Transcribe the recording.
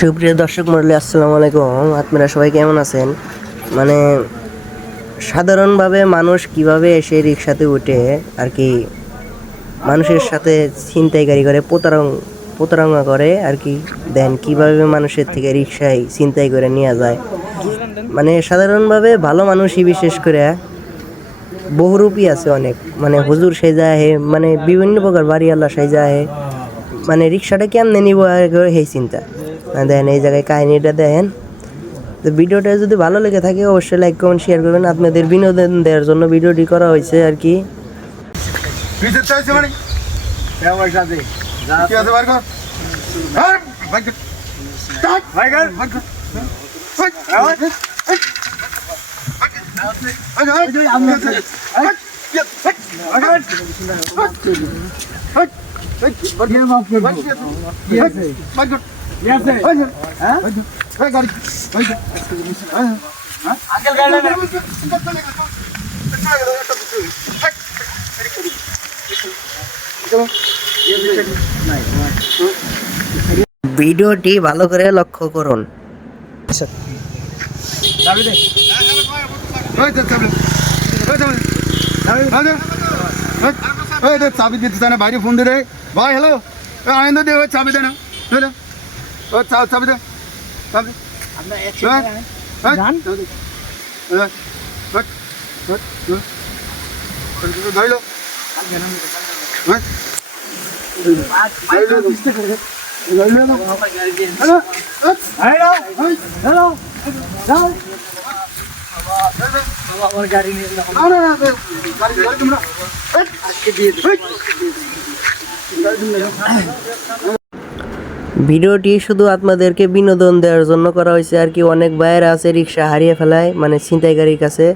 সুপ্রিয় দর্শক মণ্ডলী, আসসালামু আলাইকুম। আপনারা সবাই কেমন আছেন? মানে সাধারণভাবে মানুষ কিভাবে এসে রিক্সাতে উঠে আর কি মানুষের সাথে ছিনতাইকারী করে, প্রতারণা করে আর কি। দেন কিভাবে মানুষের থেকে রিক্সায় ছিনতাই করে নিয়ে যায়। মানে সাধারণভাবে ভালো মানুষই, বিশেষ করে বহুরূপী আছে অনেক, মানে হুজুর সেজা হে, মানে বিভিন্ন প্রকার বাড়িওয়ালা সেজা হে, মানে রিক্সাটা কেমনে নিব সেই চিন্তা। দেন এই জায়গায় কাহিনিটা দেখেন। তো ভিডিওটা যদি ভালো লেগে থাকে অবশ্যই লাইক কমেন্ট শেয়ার করবেন। আপনাদের বিনোদন দেওয়ার জন্য ভিডিওটি করা হয়েছে আর কি। ভিডিওটি ভালো করে লক্ষ্য করুন। চাবি দিতে না, বাইরে ফোন দে রে ভাই। হ্যালো, আনন্দ দে, চাবি দে না, চাবি দে, চাবি ধরলো। ভিডিওটি শুধু আপনাদেরকে বিনোদন দেওয়ার জন্য করা হয়েছে আর কি। অনেক ভাইয়েরা আছে রিক্সা হারিয়ে ফেলায়, মানে ছিনতাইকারীর কাছে।